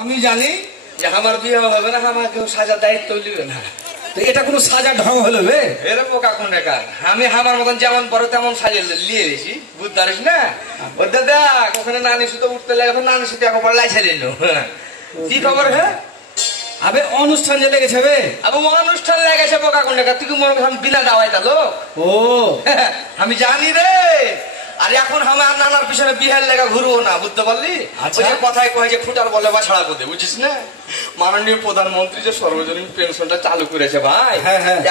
আমি জানি যে আমার বিয়ে হবে না, আমার কেউ সাজা দায়িত্ব নিবে না। তো এটা কোনো সাজা ঢং হলো বে? এরকম বোকা কোন একা, আমি আমার মতন যেমন পরে তেমন সাজিয়ে নিয়ে এসেছি, বুঝতে পারিস না? ও দাদা ওখানে নানি শুধু উঠতে লাগে, নানি শুধু একবার লাই ছাড়িয়ে নো। কি খবর? হ্যাঁ আবে অনুষ্ঠান যে লেগেছে বে? আবে অনুষ্ঠান লেগেছে বোকা কোন একা, তুই কি মনে কর আমি বিনা দাওয়াই তালো? ও আমি জানি রে। আর এখন আমার নানার পিছনে বিহার লেগা ঘুরবো না, বুঝতে পারলি? ওই যে কথায় কয় যে ফুটার বলে বা ছাড়া করতে, বুঝছিস না? মাননীয় প্রধানমন্ত্রী যে সর্বজনীন পেনশনটা চালু করেছে ভাই,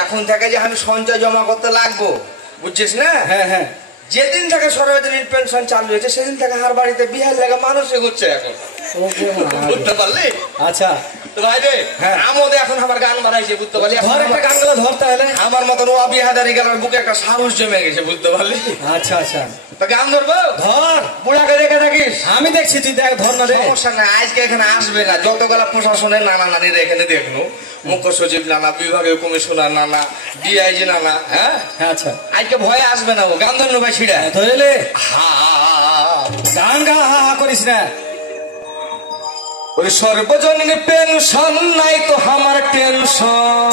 এখন থেকে যে আমি সঞ্চয় জমা করতে লাগবো, বুঝছিস না? হ্যাঁ হ্যাঁ, যেদিন থেকে সর্বজনীন পেনশন চালু হয়েছে সেদিন থেকে হার বাড়িতে বিহার লেগা মানুষ এগোচ্ছে এখন, বুঝতে পারলি? আচ্ছা ভাই রে, আমাদের এখন আমার গান বানাইছে, বুঝতে পারলি? ধর একটা গান গুলো ধর তাহলে। আমার মতন ও বিহাদারি গেলার বুকে একটা সাহস জমে গেছে, বুঝতে পারলি? আচ্ছা আচ্ছা তো গান ধরবো? ধর, বুড়াকে রেখে থাকিস। আমি দেখছি তুই দেখ, ধর না রে। সমস্যা না, আজকে এখানে আসবে না, যতগুলা প্রশাসনের নানা নানিরা এখানে দেখলো, মুখ্য সচিব নানা, বিভাগীয় কমিশনার নানা, ডিআইজি নানা, হ্যাঁ আচ্ছা আজকে ভয়ে আসবে না। ও গান ধরনো ভাই ছিড়া ধরেলে হা গান গা, হা হা করিস না। ওই সর্বজনীন পেনশন নাই তো আমার টেনশন,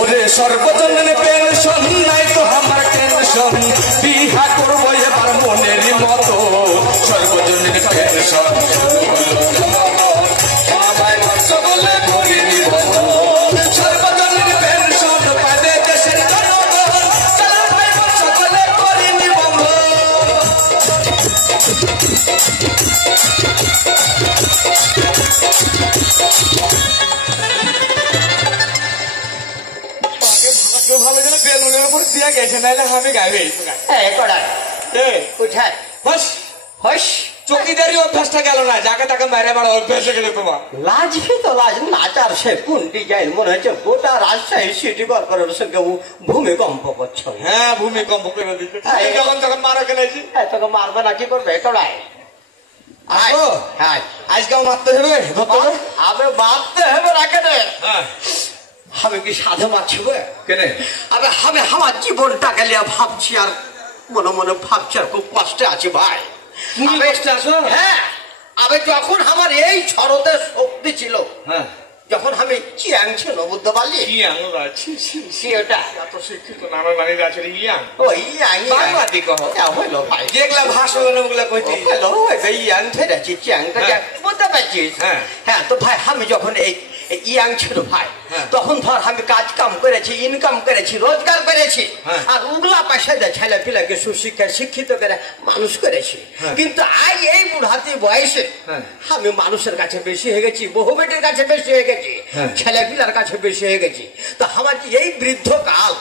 ওরে সর্বজনীন পেনশন নাই তো আমার টেনশন, বিহা করবো এবার মনের মতো, সর্বজনীন পেনশন ভালো যেন বেলুনের উপর দিয়া গেছে, নাহলে আমি গাইবে চকিদারি অভ্যাসটা গেল না, যাকে তাকে মেরে মারা অভ্যাস হয়ে গেল তোমার। লাজবি তো লাজ, নাচার সে কোন ডিজাইন মনে হচ্ছে গোটা রাজশাহী সিটি কর্পোরেশনের সঙ্গে ভূমিকম্প করছো। হ্যাঁ ভূমিকম্প করে দিচ্ছে, যখন তখন মারা গেলেছি। তোকে মারবে না, কি করবে? কড়াই আজকেও মারতে হবে, আমি মারতে হবে না কেন? আমি কি সাধু মারছি কেনে? আরে আমি আমার জীবনটা গেলে ভাবছি, আর মনে মনে ভাবছি আর খুব কষ্টে আছি ভাই। তুমি কষ্টে আছো? হ্যাঁ, আমি যখন আমার এই ছড়তে শক্তি ছিল, হ্যাঁ যখন আমি চিয়াং ছিল, বুঝতে পারলি? ওটা এত শিক্ষিত নানা নারীরা আছে ইয়াং, ওই ইয়াং বাংলাতে কহ হইলো ভাই, যেগুলা ভাষা ওগুলা কইতে হইলো ওই ইয়াং ফেরেছি চিয়াংটা, বুঝতে পারছিস? হ্যাঁ, তো ভাই আমি যখন এই ইয়াং ছিল ভাই, তখন ধর আমি কাজ কাম করেছি, ইনকাম করেছি, রোজগার করেছি, আর উগলা পয়সা দিয়ে ছেলে পিলাকে সুশিক্ষা শিক্ষিত করে মানুষ করেছি। কিন্তু আজ এই বুড়াতি বয়সে আমি মানুষের কাছে বেশি হয়ে গেছি, বহু বেটের কাছে বেশি হয়ে গেছি, ছেলে পিলার কাছে বেশি হয়ে গেছি। তো আমার যে এই বৃদ্ধ কাল,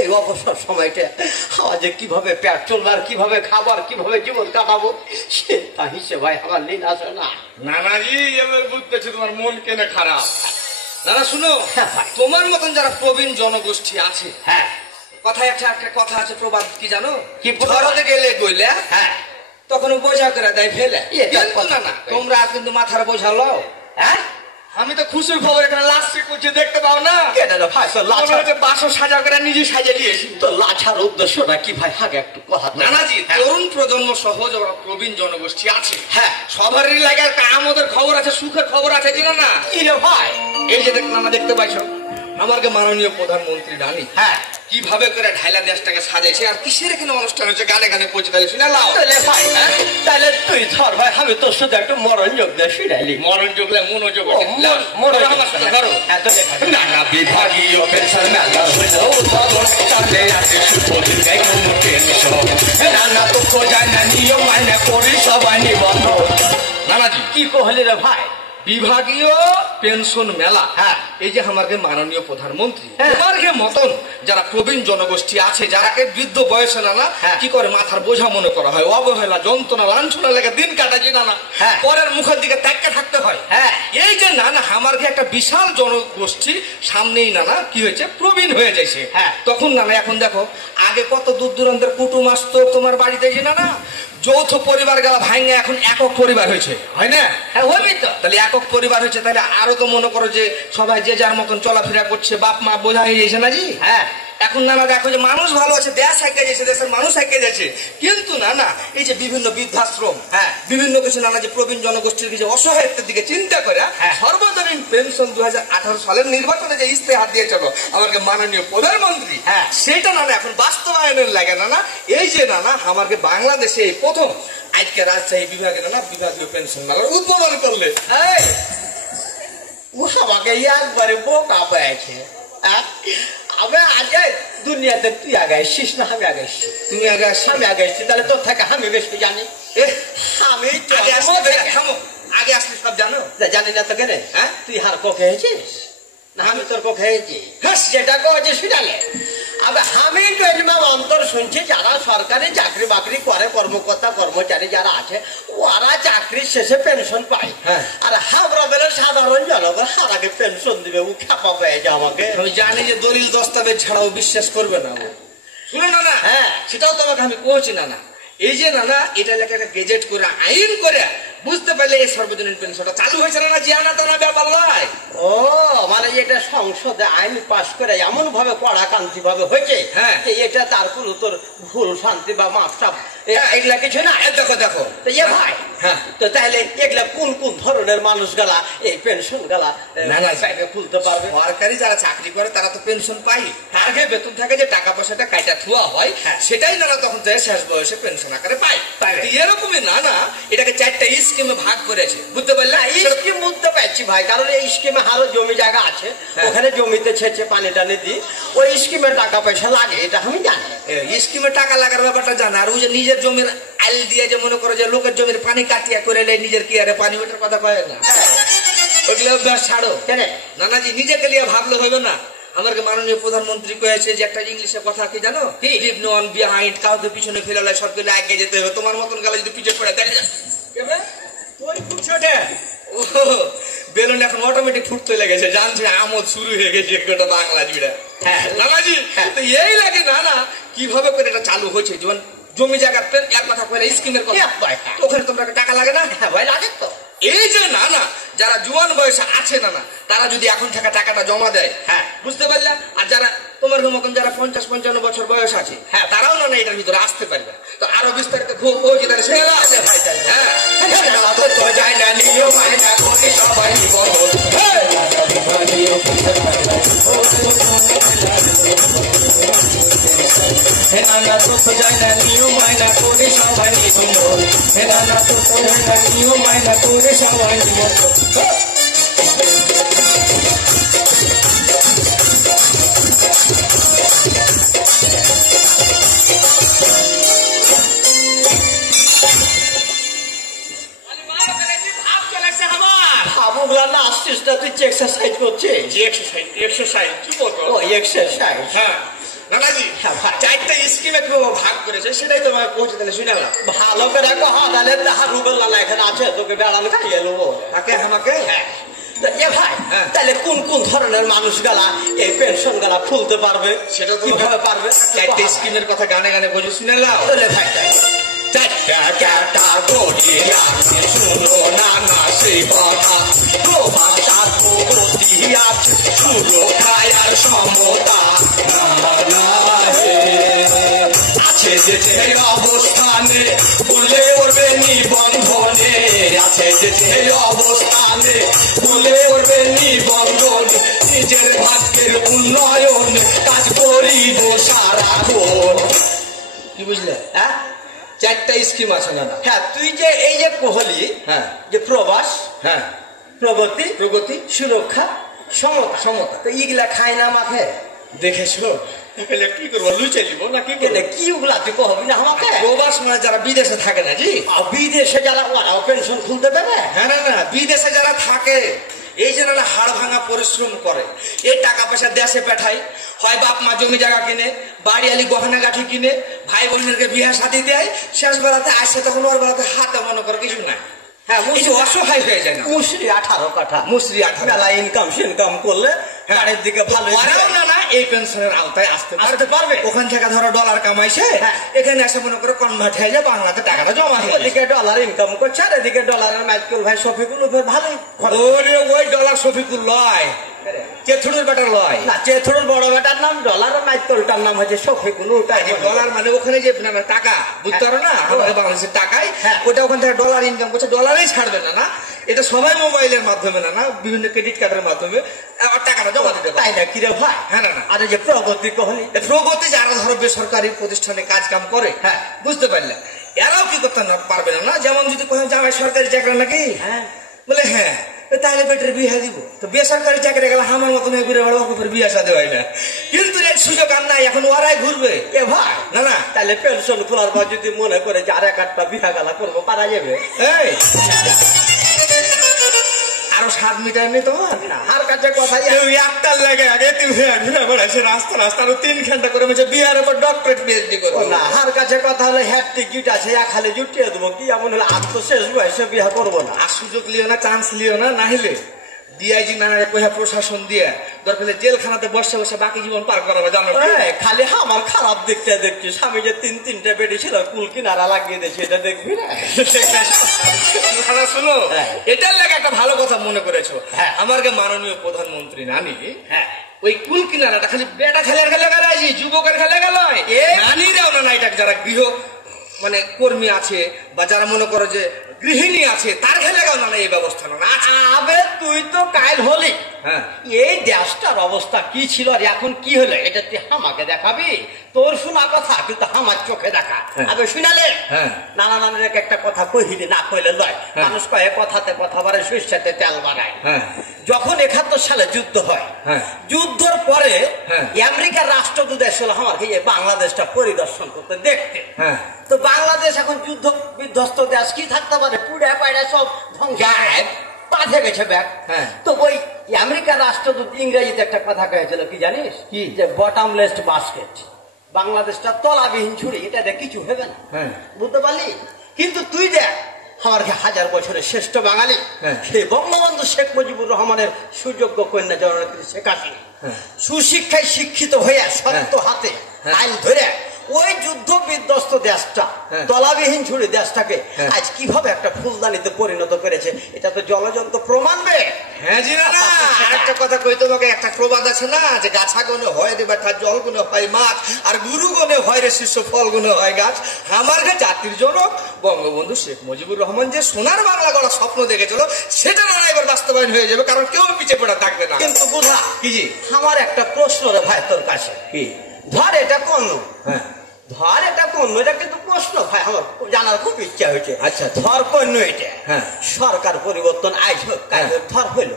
এই অবসর সময়টা আমার যে কিভাবে পেট চলবার, কিভাবে খাবার, কিভাবে জীবন কাটাবো, সেটা হিসেবে ভাই আমার দিন আসে না। নানাজি এবার বুঝতেছি তোমার মন কেন খারাপ। দাদা শুনো, তোমার মতন যারা প্রবীণ জনগোষ্ঠী আছে, হ্যাঁ কথায় একটা কথা আছে, প্রবাদ কি জানো? কি ঘরতে গেলে গইলে তখন বোঝা করে দেয় ফেলে। না না, তোমরা কিন্তু মাথার বোঝা লও। হ্যাঁ আমি তো খুশির খবর এখানে লাস্টে করছি, দেখতে পাও না? বাসো সাজা করে নিজে সাজে দিয়েছি। তো লাছার উদ্দেশ্যটা কি ভাই, আগে একটু কথা। নানাজি তরুণ প্রজন্ম সহ যারা প্রবীণ জনগোষ্ঠী আছে, হ্যাঁ সবারই লাগে একটা আমাদের খবর আছে, সুখের খবর আছে, জানো না? কি রে ভাই? এই যে নানা দেখতে পাইছো আমাকে মাননীয় প্রধানমন্ত্রী রানী কিভাবে করে ঢাইলা দেশটাকে সাজাইছে, আর কিসের এখানে অনুষ্ঠান হচ্ছে, গানে গানে পৌঁছে তাহলে শুনে লাও। ভাই তাহলে তুই ধর ভাই, আমি তোর সাথে একটা মরণযোগ দিয়ে শুনাইলি। মরণযোগ মনোযোগ নানা বিভাগীয় পেনশন মেলা হইল উদ্বোধন, সামনে আছে সুদিন নানা তো যায় না নিয়ম মাইনে করি সবাই নিবন্ধন। নানাজি কি কহলি রে ভাই? বিভাগীয় পেনশন মেলা, এই যে আমাকে মাননীয় প্রধানমন্ত্রী তোমার মতন যারা প্রবীণ জনগোষ্ঠী আছে, যারাকে বৃদ্ধ বয়সে নানা কি করে মাথার বোঝা মনে করা হয়, অবহেলা যন্ত্রণা লাঞ্ছনা লেগে দিন কাটাচ্ছে নানা, পরের মুখের দিকে তাকিয়ে থাকতে হয়। এই যে নানা আমাকে একটা বিশাল জনগোষ্ঠী সামনেই নানা কি হয়েছে, প্রবীণ হয়ে যাইছে। তখন নানা এখন দেখো, আগে কত দূর দূরান্তের কুটুম আসতো তোমার বাড়িতে, যে নানা যৌথ পরিবার গেল ভাঙে এখন একক পরিবার হয়েছে, হয় না? হ্যাঁ হবি তো। তাহলে একক পরিবার হয়েছে, তাহলে আরো তো মনে করো যে সবাই যে যার মতন চলাফেরা করছে, বাপ মা বোঝা হয়ে গেছে না জি? হ্যাঁ এখন নানা দেখো যে মানুষ ভালো আছে, দেশ এগিয়ে যাচ্ছে, দেশের মানুষ এগিয়ে যাচ্ছে, কিন্তু নানা এই যে বিভিন্ন বৃদ্ধাশ্রম, বিভিন্ন কিছু নানা যে প্রবীণ জনগোষ্ঠীর কিছু অসহায়ত্বের দিকে চিন্তা করে সর্বজনীন পেনশন 2018 সালের নির্বাচনে যে ইস্তেহার দিয়েছিল আমাকে মাননীয় প্রধানমন্ত্রী, সেটা নানা এখন বাস্তবায়নের লাগে নানা। এই যে নানা আমাকে বাংলাদেশে এই প্রথম আজকে রাজশাহী বিভাগে নানা বিভাগীয় পেনশন মেলার উদ্বোধন করলে। ও আমাকে একবারে বোকা পেয়েছে। আমি আজ দুনিয়াতে তুই আগে আসছিস না আমি আগে আসছি? তুমি আগে আসছি, আমি আগে আসছি, তাহলে তোর থেকে আমি বেশি জানি। আমি আগে আসলে সব জানো? জানি না তো কেন? তুই হার কক খেয়েছিস না আমি তোর কক খেয়েছি? যেটা কছে সেটালে আমি অন্তর শুনছি যারা সরকারি চাকরি বাকরি করে, কর্মকর্তা কর্মচারী যারা আছে ওরা চাকরির শেষে পেনশন পায়, আর হাবড়া বেলা সাধারণ জনগণ হার আগে পেনশন দিবে। ও খাপা পেয়েছে আমাকে। আমি জানি যে দলিল দস্তাবেজ ছাড়াও বিশ্বাস করবে না। শুনো না, সেটাও তোমাকে আমি কইছি না। এই যে নানা এটা একটা গেজেট করে আইন করে বুঝতে পারলে এই সর্বজনীন পেনশনটা চালু হয়েছে না, জিয়ানা তো না ব্যাপার নয়। ও মানে এটা সংসদে আইন পাশ করে এমন ভাবে পড়াকান্তি ভাবে হয়েছে, এটা তারপর তোর ভুল শান্তি বা মাপসাপ এগুলা কিছু না। দেখো দেখো ভাই, তো তাহলে এগুলা কোন কোন ধরনের মানুষ গেলা এই পেনশন গেলা খুলতে পারবে? সরকারি যারা চাকরি করে তারা তো পেনশন পাই, আগে বেতন থাকে যে টাকা পয়সাটা কাটা থুয়া হয়, সেটাই নানা তখন শেষ বয়সে পেনশন আকারে পায়। এরকমই নানা এটাকে 4টা স্কিমে ভাগ করেছে, বুঝতে পারলে? স্কিম বুঝতে পারছি ভাই, কারণ এই স্কিমে আরো জমি জায়গা আছে, ওখানে জমিতে ছেঁচে পানি টানি দিই, ওই স্কিমে টাকা পয়সা লাগে, এটা আমি জানি। স্কিমে টাকা লাগার ব্যাপারটা জানা, আর ওই যে নিজের জমির আইল দিয়ে যে মনে করো যে লোকের জমির পানি কাটিয়া করে নিজের কি আরে পানি ওটার কথা কয় না, ওগুলো অভ্যাস ছাড়ো। নানাজি নিজেকে নিয়ে ভাবলে হবে না। আমাকে মাননীয় প্রধানমন্ত্রী কয়েছে যে একটা ইংলিশে কথা কি জানো, লিভ নো ওয়ান বিহাইন্ড, কাউকে পিছনে ফেলালে সবকে আগে যেতে হবে। তোমার মতন গেলে যদি পিছনে পড়ে তাহলে বেলুন এখন অটোমেটিক ফুটতে লেগেছে, জানছে আমোদ শুরু হয়ে গেছে গোটা বাংলা জুড়ে। নানাজি তো এই লাগে নানা কিভাবে করে এটা চালু হয়েছে, যেমন জমি জায়গার এক কথা করে স্কিমের কথা, ওখানে তোমরা টাকা লাগে না? হ্যাঁ ভাই লাগে তো। এই যে নানা যারা জোয়ান বয়সে আছে নানা তারা যদি এখন থেকে টাকাটা জমা দেয়, বুঝতে পারলে? আর যারা তোমার মতন যারা 50-55 বছর বয়স আছে, তারাও নানা এটার ভিতরে আসতে পারবে। তো আরো বিস্তারিত এক্সারসাইজ করছে, এক্সারসাইজ কি বলবো? ও এক্সারসাইজ। নানাজি 4টা স্কিমে ভাগ করেছে, সেটাই তোমাকে পৌঁছে দিলে শুনে গেলাম। ভালো করে তাহলে তাহার রুবেলা এখানে আছে, তোকে বেড়ানো খাইয়ে নেবো তাকে আমাকে। ভাই তাহলে কোন কোন ধরনের মানুষ গেলা এই পেনশন গেলা খুলতে পারবে, সেটা কিভাবে পারবে? 4টা স্কিমের কথা গানে গানে বুঝে শুনে নাও। ভাই শুনো নানা সেই কথা, সুরক্ষায় আর সমতা আছে যে অবস্থানে ভুলে উঠবে নিবন্ধনে, আছে যে অবস্থানে ভুলে উঠবে নিবন্ধনে, নিজের ভাগ্যের উন্নয়ন কাজ করিব সারাক্ষণ। কি বুঝলে? 4টা স্কিম আছে না? তুই যে এই যে কোহলি, যে প্রবাস, প্রগতি, প্রগতি, সুরক্ষা, সমতা, সমতা, তো এইগুলা খায় না মাঠে দেখেছো? কি করবো, লুচে নিব না কি? কি ওগুলা তুই কহবি না আমাকে? প্রবাস মানে যারা বিদেশে থাকে না জি, বিদেশে যারা ওরাও পেনশন খুলতে দেবে? না বিদেশে যারা থাকে এই যে না হাড় ভাঙা পরিশ্রম করে, এই টাকা পয়সা দেশে পাঠায়, হয় বাপ মা জমি জায়গা কিনে, বাড়ি আলি গহনা গাঠি কিনে, ভাই বোনদেরকে বিয়ে শাদী দেয়, শেষ বেলাতে আসে তখন ওর বেলাতে হাতে মনে করে কিছু নাই। অসহায় হয়ে যায় না। মুসরি 18 কাঠা, মুসরি 18 মেলা ইনকাম করলে গাড়ির দিকে ভালো না এই পেনশনের আওতায় আসতে পারবে। ওখান থেকে ধরো ডলার কামাইছে, এখানে এসে মনে করে কনভার্ট হয়ে যায় বাংলাতে টাকাটা জমা হয়, এদিকে ডলার ইনকাম করছে আর এদিকে ডলারের মাইকুল ভাই শফিকুল ভালোই। ওই ডলার শফিকুল লয়, চেথুড়ের বেটার লয় না চেথুড়ের বড় বেটার নাম ডলার, নাইতলটার নাম হচ্ছে শফিকুল। ওটাই ডলার মানে ওখানে যে টাকা বুঝতে পারো না, আমাদের বাংলাদেশের টাকায় ওটা ওখান থেকে ডলার ইনকাম করছে, ডলারেই ছাড়বে না। না এটা সবাই মোবাইলের মাধ্যমে না বিভিন্ন ক্রেডিট কার্ডের মাধ্যমে টাকাটা জমা দিতে পারে। তাই না কি রে ভাই? হ্যাঁ না আর যে প্রগতি কহলি, প্রগতি যারা ধরো বেসরকারি প্রতিষ্ঠানে কাজ কাম করে, হ্যাঁ বুঝতে পারলে, এরাও কি করতে পারবে না? যেমন যদি জামাই সরকারি চাকরি নাকি, বলে হ্যাঁ তাহলে বেটার বিয়ে দিব, তো বেসরকারি চাকরি গেলে আমার মতন ঘুরে বেড়াবো, বিয়ে সাথে হয় না। কিন্তু এই সুযোগ আর নাই, এখন ওরাই ঘুরবে। এ ভাই না না তাহলে পেনশন খোলার পর যদি মনে করে যে আর একটা বিহা গালা করবো, পারা যাবে? এই আরো 7 মিটার নেই তোমার না, হার কাছে কথা একটার লাগে আগে ঘুরে বেড়াচ্ছে রাস্তা রাস্তা, আরো 3 ঘন্টা করে বিহারের পর ডক্টরেট পিএইচডি করবো। না, হার কাছে কথা হলে হ্যাট টিকিট আছে, এক খালি জুটিয়ে দেবো। কি এমন হলে আর তো শেষ বয়সে বিয়ে করবো না। আর সুযোগ লিও না, চান্স লিও না, না হলে ডিআইজি নানা প্রশাসন দিয়ে দরকার জেলখানাতে বসে বসে বাকি জীবন পার করাবে, জানো? খালি আমার খারাপ দিকটা দেখছি, স্বামী যে 3-3টা বেডি ছিল কুল কিনারা লাগিয়ে দিয়েছে, এটা দেখবি না? শুনো, এটার লাগে একটা ভালো কথা মনে করেছো। আমার মাননীয় প্রধানমন্ত্রী নানি ওই কুল কিনারাটা খালি বেটা খেলার খেলে গেল, যুবকের খেলে গেল, নানিরাও না এটা যারা গৃহ মানে কর্মী আছে বা যারা মনে করো যে গৃহিণী আছে তার খেলে গেল না এই ব্যবস্থা না। আবে তুই তো কাল হলি, হ্যাঁ এই দেশটার অবস্থা কি ছিল আর এখন কি হলো এটা তুই আমাকে দেখাবি? তোর শোনা কথা কিন্তু আমার চোখে দেখা। আবে শুনালে নানা নানের একটা কথা কহিলি, না কইলে লয়। মানুষ কয়ে কথাতে কথা বাড়ে, সরষেতে তেল বাড়ায়। যখন 71 সালে যুদ্ধ হয়, যুদ্ধর পরে আমেরিকার রাষ্ট্রদূত এসেছিল আমার বাংলাদেশটা পরিদর্শন করতে দেখতে। তো বাংলাদেশ এখন যুদ্ধ বিধ্বস্ত দেশ, কি থাকতে পারে? পুড়ে পাড়ে সব ধ্বংস পাঠে গেছে ব্যাগ। তো ওই আমেরিকার রাষ্ট্রদূত ইংরেজিতে একটা কথা কয়েছিল, কি জানিস? কি? যে বটমলেস বাস্কেট, বাংলাদেশটা তলাবিহীন ছুরি, এটা দেখ কিছু হবে না। বুঝতে পারলি? কিন্তু তুই দেখ আমার 1000 বছরের শ্রেষ্ঠ বাঙালি সেই বঙ্গবন্ধু শেখ মুজিবুর রহমানের সুযোগ্য কন্যা জননেত্রী শেখ হাসিনা সুশিক্ষায় শিক্ষিত হয়ে সত্য হাতে আইন ধরে ওই যুদ্ধ বিধ্বস্ত দেশটা, তলাবিহীন ছুরি দেশটাকে আজ কিভাবে একটা ফুলদানিতে পরিণত করেছে, এটা তো জলজন্ত প্রমাণ বে। হ্যাঁ জি না, একটা কথা কই তোমাকে, একটা প্রবাদ আছে না যে গাছা গনে হয় রে বেটা, জল গুনে হয় মাছ, আর গুরু গনে হয় রে শিষ্য, ফল গুনে হয় গাছ। আমার জাতির জনক বঙ্গবন্ধু শেখ মুজিবুর রহমান যে সোনার বাংলা গড়া স্বপ্ন দেখেছিল, সেটা না এবার বাস্তবায়ন হয়ে যাবে, কারণ কেউ পিছিয়ে পড়া থাকবে না। কিন্তু বুঝা কি জি, আমার একটা প্রশ্ন রে ভাই তোর কাছে, কি? ধর এটা কোন, ধর এটা কোন, এটা কিন্তু প্রশ্ন ভাই আমার জানার খুব ইচ্ছা হয়েছে। আচ্ছা ধর কোন এটা, সরকার পরিবর্তন আইস হোক ধর হইল,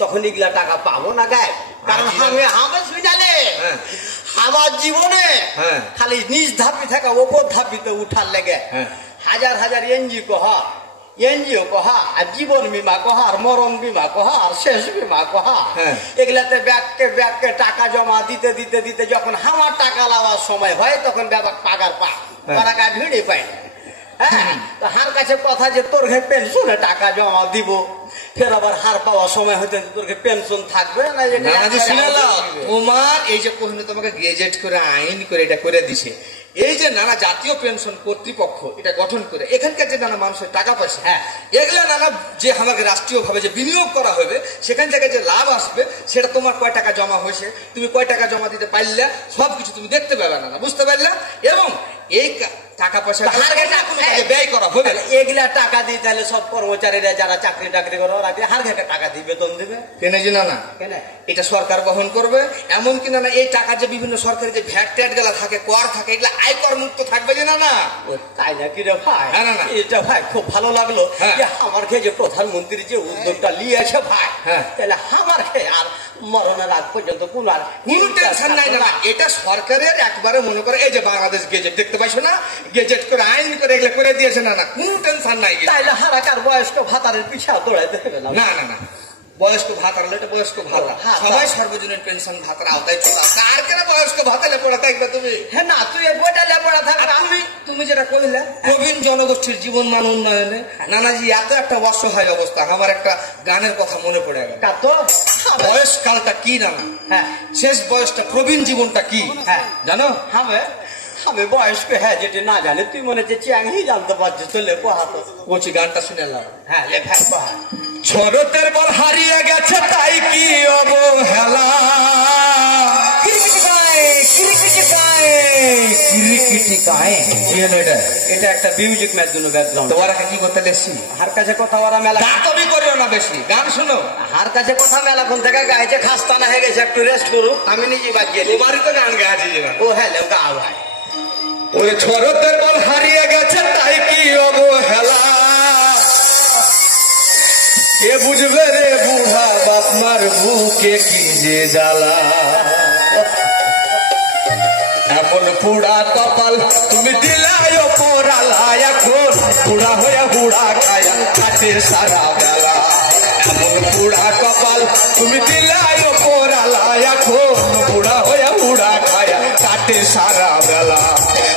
তখন এগুলা টাকা পাবো না গায়ে? কারণ আমি শুনালে আমার জীবনে খালি নিজ ধাপি থাকা ওপর ধাপিতে উঠার লেগে হাজার হাজার এনজিও কহা, এনজিও কহা, আর জীবন বীমা কহা, আর মরণ বীমা কহা, আর শেষ বীমা কহা, এগুলাতে ব্যাগকে টাকা জমা দিতে দিতে দিতে যখন আমার টাকা লাগার সময় হয় তখন ব্যাপার পাগার টাকা ভিড়ে পাই। হ্যাঁ, তো হার কাছে কথা যে তোর পেনশনে টাকা জমা দিব, ফের আবার হার পাওয়ার সময় হইতে তোর পেনশন থাকবে না। তোমার এই যে কহিনো তোমাকে গেজেট করে আইন করে এটা করে দিছে, এই যে নানা জাতীয় পেনশন কর্তৃপক্ষ এটা গঠন করে এখানকার যে নানা মানুষের টাকা পয়সা, এগুলা নানা যে আমাকে রাষ্ট্রীয় ভাবে যে বিনিয়োগ করা হবে, সেখান থেকে যে লাভ আসবে সেটা তোমার কয় টাকা জমা হয়েছে, তুমি কয় টাকা জমা দিতে পারলে, সবকিছু তুমি দেখতে পাবে না, বুঝতে পারলে? এবং এই টাকা পয়সা ব্যয় করা হবে, এগুলা টাকা দিয়ে তাহলে সব কর্মচারীরা যারা চাকরি টাকরি করে ওরা হার ঘেটে টাকা দিয়ে বেতন দিবে কেন? না কেন এটা সরকার বহন করবে, এমন কিনা না এই টাকা যে বিভিন্ন সরকারি যে ভ্যাট ট্যাট গুলা থাকে, কর থাকে, এগুলা আয়কর মুক্ত থাকবে যে না? তাই না কি রে ভাই? এটা ভাই খুব ভালো লাগলো যে আমার যে প্রধানমন্ত্রী যে উদ্যোগটা নিয়েছে ভাই, তাহলে আমার আর মরণের আগ পর্যন্ত কোন টেনশন নাই। না এটা সরকারের একবারে মনে করে এই যে বাংলাদেশ গেজেট দেখতে পাইছো না, গেজেট করে আইন করে এগুলো করে দিয়েছে, না কোনো টেনশন নাই। তাইলে হারাকার বয়স্ক ভাতারের পিছাও দৌড়াইতে হবে না? না না না, বয়স্ক ভাতা হলে এটা বয়স্ক ভাতা, সবাই সর্বজনীন পেনশন ভাতার আওতায় চলে আসে। আর কেন বয়স্ক ভাতালে পড়া থাকবে তুমি? হ্যাঁ না, তুই বইটালে পড়া থাকবে। তুমি যেটা কইলে প্রবীণ জনগোষ্ঠীর জীবন মান উন্নয়নে নানাজি এত একটা অসহায় অবস্থা, আমার একটা গানের কথা মনে পড়ে গেল। বয়সকালটা কি নানা, শেষ বয়সটা, প্রবীণ জীবনটা কি জানো? আমি বয়স্ক, হ্যাঁ যেটা না জানে তুই মনে হচ্ছে চ্যাংহি জানতে পারছিস, তো লে পড়া তো বলছি গানটা শুনে এলাম। হ্যাঁ লেখা পড়া। শরতের বল হারিয়ে গেছে তাই কি অবহেলা। এটা একটা মিউজিক ম্যাচ জন্য ব্যাকগ্রাউন্ড। তোমার কি করতে লেছি? হার কাছে কথা ওরা মেলা তুমি করিও না বেশি, গান শোনো। হার কাছে কথা মেলা কোন থেকে গাইছে, খাস্তানা হয়ে গেছে, একটু রেস্ট করুক, আমি নিজে বাজিয়ে দিই। তোমারই তো গান গাইছি। ও হ্যালো গা ভাই। ওরে শরতের বল হারিয়ে গেছে তাই কি অবহেলা, এ বুঝবে রে বুড়া বাপমার বুকে কি যে জ্বালা। এমন পুরা কপাল তুমি দিলাই পোড়ালা, এখন বুড়া হয়ে বুড়া খায়া কাটে সারা বেলা। এমন পুরা কপাল তুমি দিলাই পোড়ালা, এখন বুড়া হয়ে বুড়া খায়া কাটে সারা বেলা।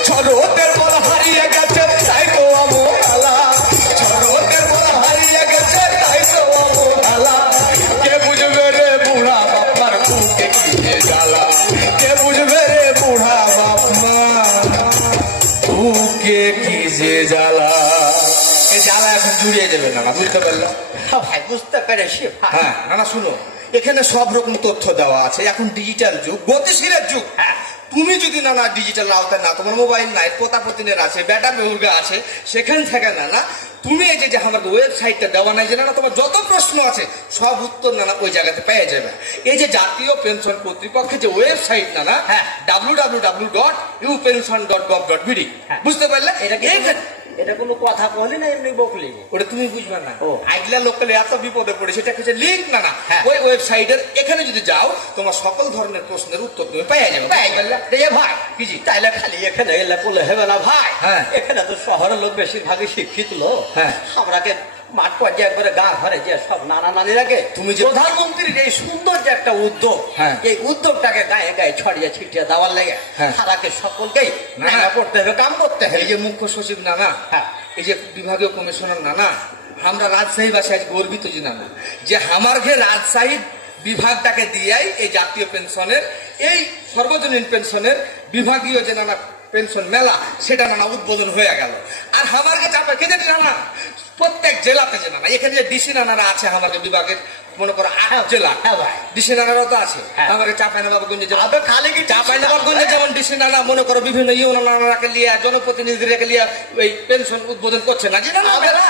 শরতের বল হারিয়ে গেছে তাই তো অবহেলা, শরতের বল হারিয়ে গেছে তাই তো অবহেলা। কে বুঝবে রে বুড়া বাপমার বুকে কি যে জ্বালা, কে বুঝবে রে বুড়া বাপমা বুকে কি যে জ্বালা। এই জ্বালা এখন জুড়িয়ে যাবে না, বুঝতে পারলো? ভাই বুঝতে পেরেছি। হ্যাঁ না শুনো, এখানে সব রকম তথ্য দেওয়া আছে। এখন ডিজিটাল যুগ, গতিশীলের যুগ। হ্যাঁ, তুমি যদি না ডিজিটাল আওতায় না, তোমার মোবাইল নাই, পোতাপতিনের আছে, ব্যাটা বেহুর্গা আছে, সেখান থেকে না তুমি এই যে আমার ওয়েবসাইটটা দেওয়া নাই যে না তোমার যত প্রশ্ন আছে সব উত্তর না ওই জায়গাতে পেয়ে যাবে। এই যে জাতীয় পেনশন কর্তৃপক্ষের যে ওয়েবসাইট না হ্যাঁ, www.upension.gov.bd, বুঝতে পারলে? এটা কোনো কথা বলি না, এমনি বকলি ওটা তুমি বুঝবে না। ও আইগলা লোকালে এত বিপদে পড়ে, সেটা হচ্ছে লিঙ্ক না হ্যাঁ, ওই ওয়েবসাইটের এখানে যদি যাও তোমার সকল ধরনের প্রশ্নের উত্তর তুমি পেয়ে যাবে। ভাই কি তাইলে খালি এখানে এলে বলে হবে না ভাই। হ্যাঁ, এখানে তো শহরের লোক বেশিরভাগই শিক্ষিত লোক। হ্যাঁ, আমরাকে মাঠ পর্যায়ে একবারে গা ঘরে যে সব নানা নানিরাকে তুমি যে প্রধানমন্ত্রীর এই সুন্দর যে একটা উদ্যোগ, হ্যাঁ, এই উদ্যোগটাকে গায়ে গায়ে ছড়িয়ে ছিটিয়ে দেওয়ার লেগে সারাকে সকলকেই নানা করতে হবে, কাম করতে হবে। এই যে মুখ্য সচিব নানা, এই যে বিভাগীয় কমিশনার নানা, আমরা রাজশাহীবাসী আজ গর্বিত যে নানা যে আমার ঘে রাজশাহী বিভাগটাকে দিয়াই এই জাতীয় পেনশনের, এই সর্বজনীন পেনশনের বিভাগীয় যে নানা পেনশন মেলা সেটা নানা উদ্বোধন হয়ে গেল। আর আমার ঘে চাপা কে জানি নানা প্রত্যেক জেলাতে যে নানা, এখানে যে ডিসি নানারা আছে আমার বিভাগের, মনে করো 8 জেলা ডিসি নানারাও তো আছে। আমাকে চাঁপাইনবাবগঞ্জে যেমন খালি কি চাঁপাইনবাবগঞ্জে যেমন ডিসি নানা মনে করো বিভিন্ন ইউনো নানারাকে লিয়ে, জনপ্রতিনিধিকে লিয়ে ওই পেনশন উদ্বোধন করছে না, যেটা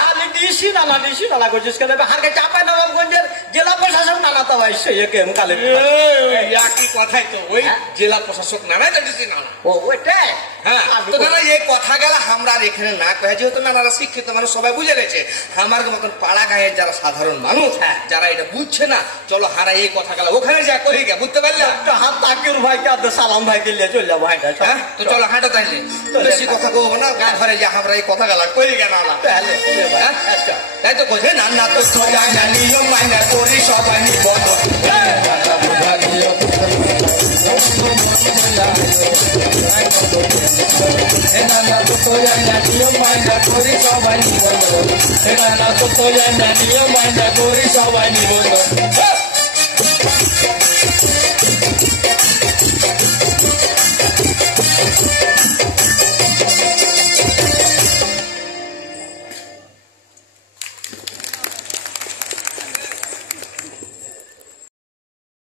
খালি ডিসি নানা করছিস কেন? হারকে চাঁপাইনবাবগঞ্জের জেলা প্রশাসক নানা তো ভাই সেই কালে একই কথাই তো, ওই জেলা প্রশাসক নানা ডিসি নানা। ও ওইটাই। হ্যাঁ, তো নানা এই কথা গেল আমরা আর এখানে না কয়ে, যেহেতু নানারা শিক্ষিত মানুষ সবাই বুঝে গেছে। আমার মতন পাড়া গাঁয়ের যারা সাধারণ মানুষ যারা এটা বুঝছে না, চলো হারা এই কথা গেল ওখানে যা করি গে, বুঝতে পারলে? হাত তাকির ভাইকে আর সালাম ভাইকে নিয়ে চলে যাবো। হ্যাঁ, তো চলো হাঁটা তাইলে বেশি কথা কবো না, গা ঘরে যা আমরা এই কথা গেল করি গে নানা। তাই তো বোঝে নান্না তো নিয়ম মাইনা করি সবাই নিবন্ধন, সবাই নিবন্ধন